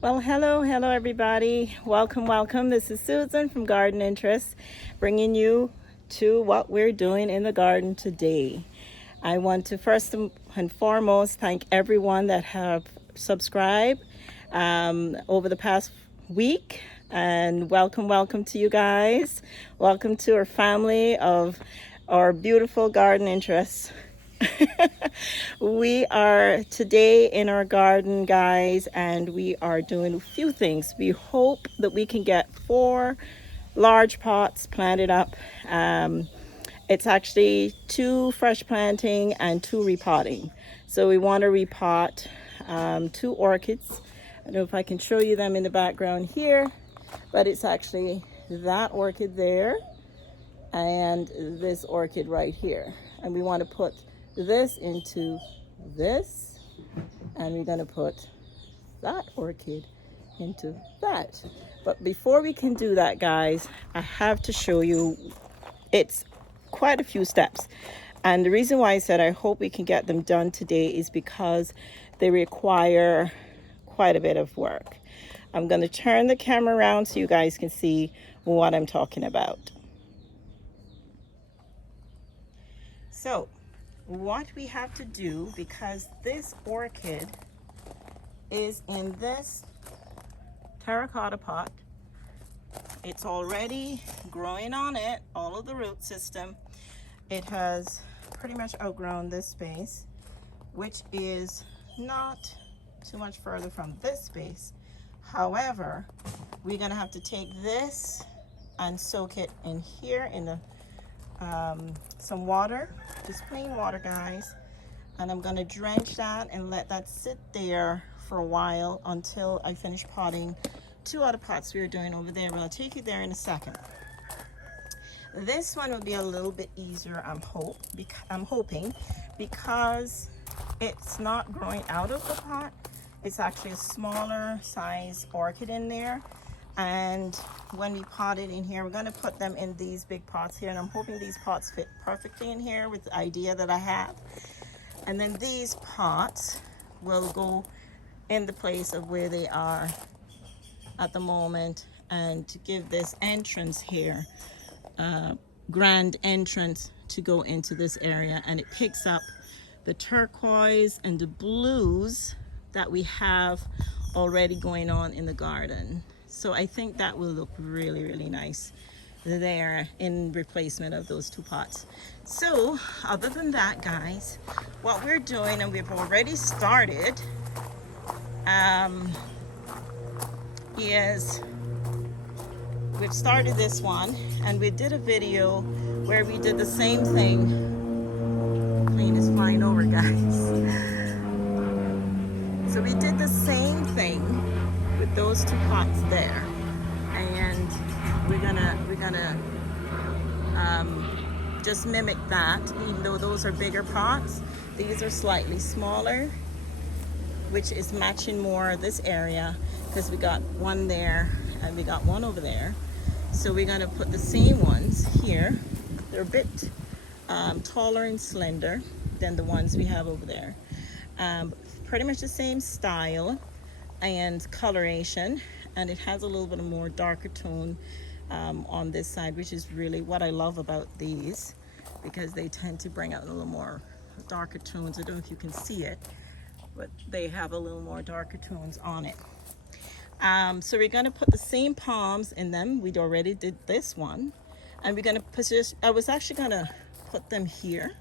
Well, hello everybody. Welcome. This is Susan from Garden Interests, bringing you to what we're doing in the garden today. I want to first and foremost thank everyone that have subscribed over the past week, and welcome to you guys. Welcome to our family of our beautiful garden interests. We are today in our garden, guys, and we are doing a few things. We hope that we can get 4 large pots planted up. It's actually 2 fresh planting and 2 repotting. So we want to repot 2 orchids. I don't know if I can show you them in the background here, but it's actually that orchid there and this orchid right here. And we want to put this into this, and we're going to put that orchid into that. But before we can do that, guys, I have to show you, it's quite a few steps. And the reason why I said I hope we can get them done today is because they require quite a bit of work. I'm going to turn the camera around so you guys can see what I'm talking about. So what we have to do, because this orchid is in this terracotta pot, it's already growing on it, all of the root system. It has pretty much outgrown this space, which is not too much further from this space. However, we're gonna have to take this and soak it in here in the some water, just plain water, guys, and I'm gonna drench that and let that sit there for a while until I finish potting 2 other pots we were doing over there, but I'll take you there in a second. This one will be a little bit easier, I'm hoping, because it's not growing out of the pot. It's actually a smaller size orchid in there. And when we pot it in here, we're going to put them in these big pots here, and I'm hoping these pots fit perfectly in here with the idea that I have. And then these pots will go in the place of where they are at the moment, and to give this entrance here, grand entrance to go into this area, and it picks up the turquoise and the blues that we have already going on in the garden. So I think that will look really nice there in replacement of those 2 pots. So other than that, guys, what we're doing, and we've already started, is we've started this one, and we did a video where we did the same thing. Plane is flying over, guys. So we did the same thing with those 2 pots there, and we're gonna just mimic that. Even though those are bigger pots, these are slightly smaller, which is matching more this area, because we got one there and we got one over there. So we're gonna put the same ones here. They're a bit taller and slender than the ones we have over there. Pretty much the same style and coloration, and it has a little bit of more darker tone on this side, which is really what I love about these, because they tend to bring out a little more darker tones. I don't know if you can see it, but they have a little more darker tones on it. So we're going to put the same palms in them. We already did this one, and we're going to position, I was actually going to put them here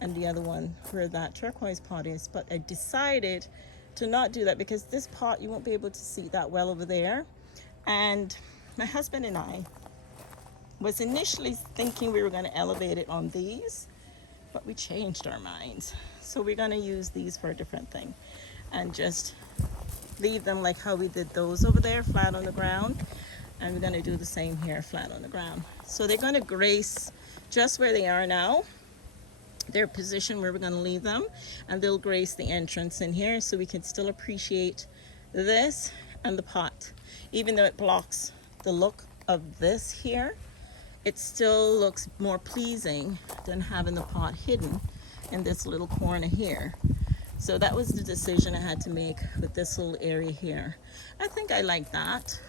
and the other one where that turquoise pot is, but I decided to not do that, because this pot you won't be able to see that well over there. And my husband and I was initially thinking we were going to elevate it on these, but we changed our minds. So we're going to use these for a different thing and just leave them like how we did those over there, flat on the ground. And we're going to do the same here, flat on the ground. So they're going to grace just where they are now, their position where we're going to leave them, and they'll grace the entrance in here, so we can still appreciate this and the pot. Even though it blocks the look of this here, it still looks more pleasing than having the pot hidden in this little corner here. So that was the decision I had to make with this little area here. I think I like that.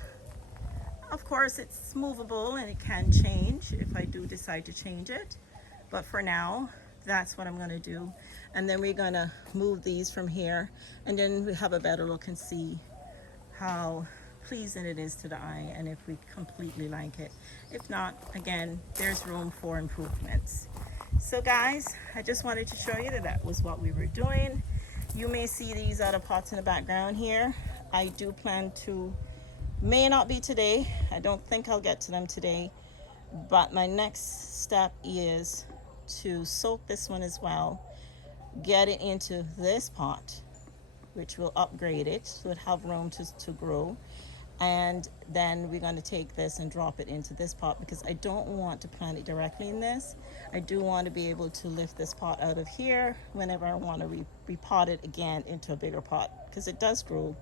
Of course, it's movable and it can change if I do decide to change it. But for now, that's what I'm gonna do. And then we're gonna move these from here, and then we have a better look and see how pleasing it is to the eye and if we completely like it. If not, again, there's room for improvements. So guys, I just wanted to show you that that was what we were doing. You may see these other pots in the background here. I do plan to, may not be today, I don't think I'll get to them today, but my next step is to soak this one as well, get it into this pot, which will upgrade it so it have room to grow. And then we're going to take this and drop it into this pot, because I don't want to plant it directly in this. I do want to be able to lift this pot out of here whenever I want to repot it again into a bigger pot, because it does grow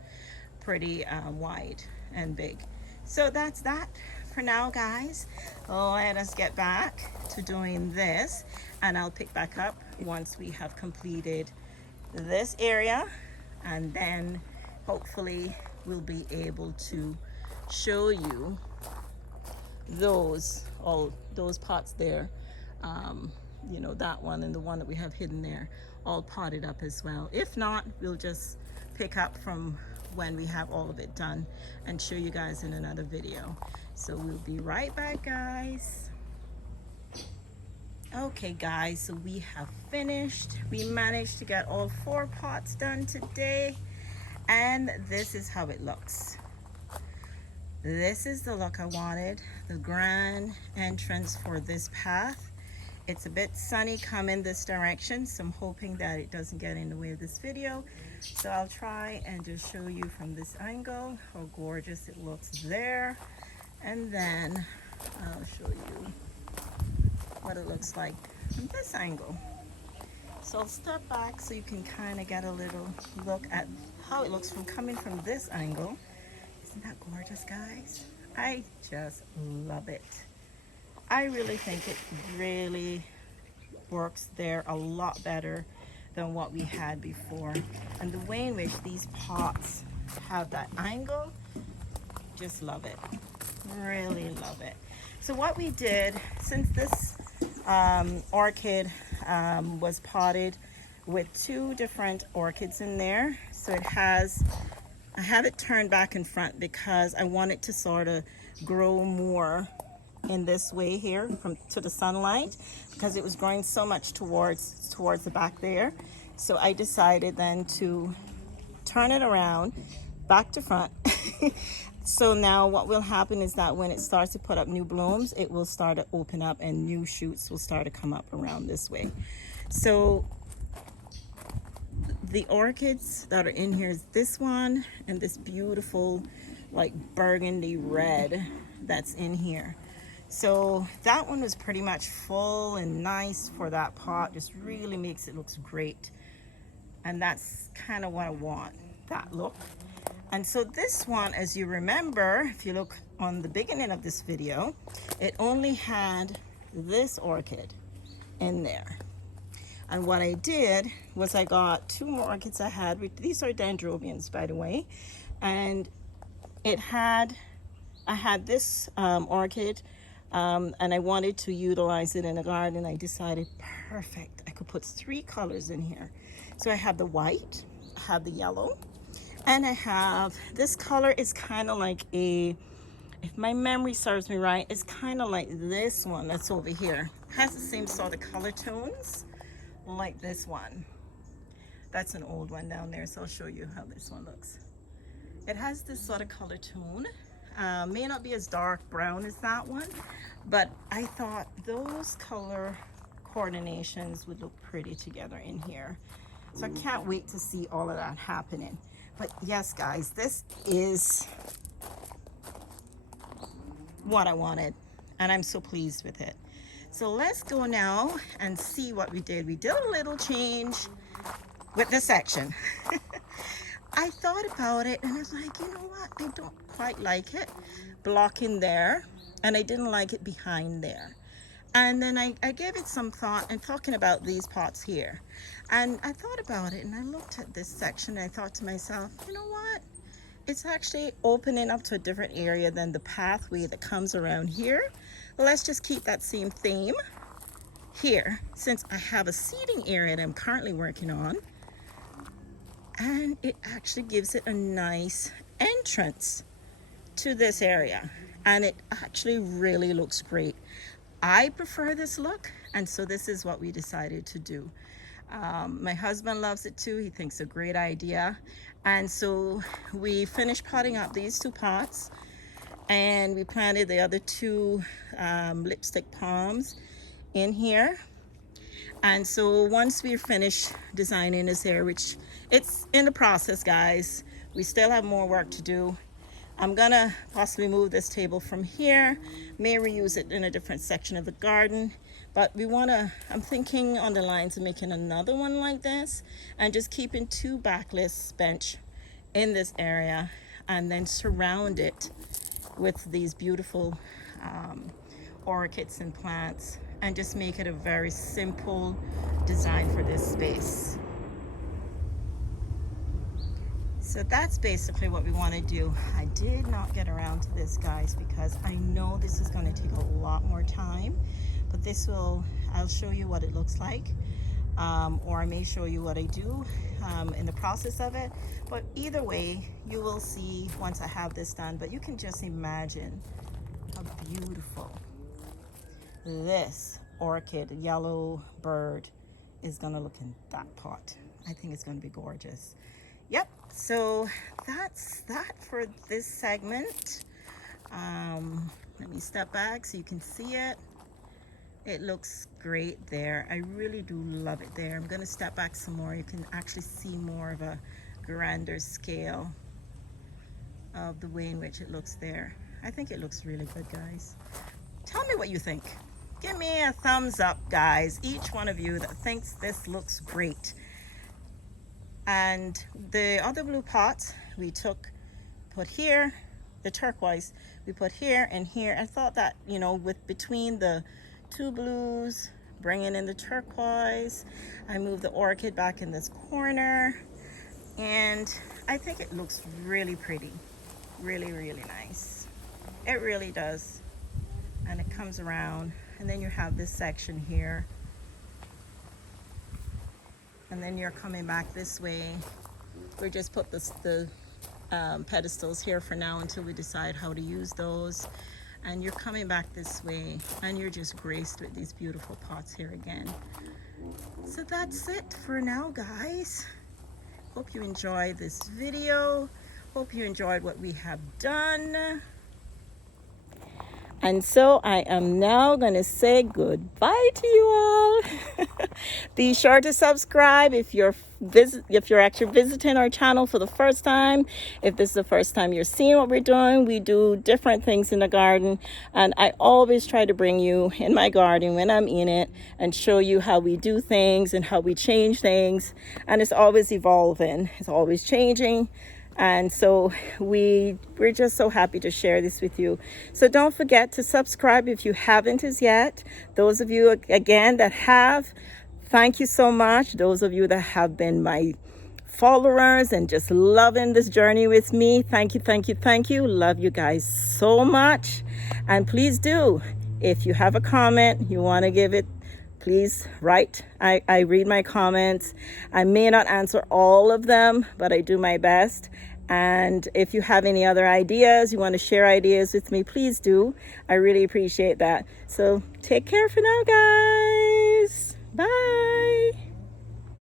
pretty wide and big. So that's that for now, guys. Let us get back to doing this, and I'll pick back up once we have completed this area, and then hopefully we'll be able to show you those, all those pots there, you know, that one and the one that we have hidden there, all potted up as well. If not, we'll just pick up from when we have all of it done and show you guys in another video. So we'll be right back, guys. Okay guys, so we have finished. We managed to get all 4 pots done today, and this is how it looks. This is the look I wanted, the grand entrance for this path. It's a bit sunny coming this direction, so I'm hoping that it doesn't get in the way of this video. So I'll try and just show you from this angle how gorgeous it looks there, and then I'll show you what it looks like from this angle. So I'll step back so you can kind of get a little look at how it looks from coming from this angle. Isn't that gorgeous, guys? I just love it. I really think it really works there a lot better than what we had before. And the way in which these pots have that angle, just love it. Really love it. So what we did, since this orchid was potted with 2 different orchids in there, so it has, I have it turned back in front because I want it to sort of grow more in this way here from to the sunlight, because it was growing so much towards the back there. So I decided then to turn it around back to front. So now what will happen is that when it starts to put up new blooms, it will start to open up and new shoots will start to come up around this way. So the orchids that are in here is this one and this beautiful like burgundy red that's in here. So that one was pretty much full and nice for that pot, just really makes it look great. And that's kind of what I want, that look. And so this one, as you remember, if you look on the beginning of this video, it only had this orchid in there. And what I did was I got 2 more orchids I had, these are dendrobiums, by the way, and I had this orchid, and I wanted to utilize it in a garden. I decided, perfect, I could put 3 colors in here. So I have the white, I have the yellow, and I have this color is kind of like a, if my memory serves me right, it's kind of like this one that's over here. It has the same sort of color tones like this one. That's an old one down there, so I'll show you how this one looks. It has this sort of color tone. May not be as dark brown as that one, but I thought those color coordinations would look pretty together in here. So I can't wait to see all of that happening. But yes, guys, this is what I wanted, and I'm so pleased with it. So let's go now and see what we did. We did a little change with this section. I thought about it and I was like, you know what? I don't quite like it blocking there, and I didn't like it behind there. And then I gave it some thought and talking about these pots here. And I thought about it and I looked at this section and I thought to myself, you know what? It's actually opening up to a different area than the pathway that comes around here. Let's just keep that same theme here, since I have a seating area that I'm currently working on. And it actually gives it a nice entrance to this area. And it actually really looks great. I prefer this look, and so this is what we decided to do. My husband loves it too. He thinks it's a great idea. And so we finished potting up these 2 pots, and we planted the other 2 lipstick palms in here. And so once we finish designing this area, which it's in the process, guys, we still have more work to do. I'm gonna possibly move this table from here, may reuse it in a different section of the garden, but I'm thinking on the lines of making another one like this and just keeping 2 backless bench in this area and then surround it with these beautiful orchids and plants and just make it a very simple design for this space. So that's basically what we want to do. I did not get around to this, guys, because I know this is going to take a lot more time, but I'll show you what it looks like, or I may show you what I do in the process of it. But either way, you will see once I have this done. But you can just imagine how beautiful this orchid yellow bird is going to look in that pot. I think it's going to be gorgeous. Yep, so that's that for this segment. Let me step back so you can see it. It looks great there. I really do love it there. I'm going to step back some more. You can actually see more of a grander scale of the way in which it looks there. I think it looks really good, guys. Tell me what you think. Give me a thumbs up, guys. Each one of you that thinks this looks great. And the other blue pots we put here, the turquoise we put here and here. I thought that, you know, with between the 2 blues, bringing in the turquoise, I moved the orchid back in this corner, and I think it looks really pretty, really, really nice. It really does. And it comes around, and then you have this section here. And then you're coming back this way. We just put the pedestals here for now until we decide how to use those. And you're coming back this way, and you're just graced with these beautiful pots here again. So that's it for now, guys. Hope you enjoyed this video. Hope you enjoyed what we have done. And so I am now going to say goodbye to you all. Be sure to subscribe if you're actually visiting our channel for the first time. If this is the first time you're seeing what we're doing, we do different things in the garden. And I always try to bring you in my garden when I'm in it and show you how we do things and how we change things. And it's always evolving. It's always changing. And so we're just so happy to share this with you. So don't forget to subscribe if you haven't as yet. Those of you, again, that have, thank you so much. Those of you that have been my followers and just loving this journey with me, thank you, thank you, thank you. Love you guys so much. And please do, if you have a comment, you want to give it, please write. I read my comments. I may not answer all of them, but I do my best. And if you have any other ideas, you want to share ideas with me, please do. I really appreciate that. So take care for now, guys.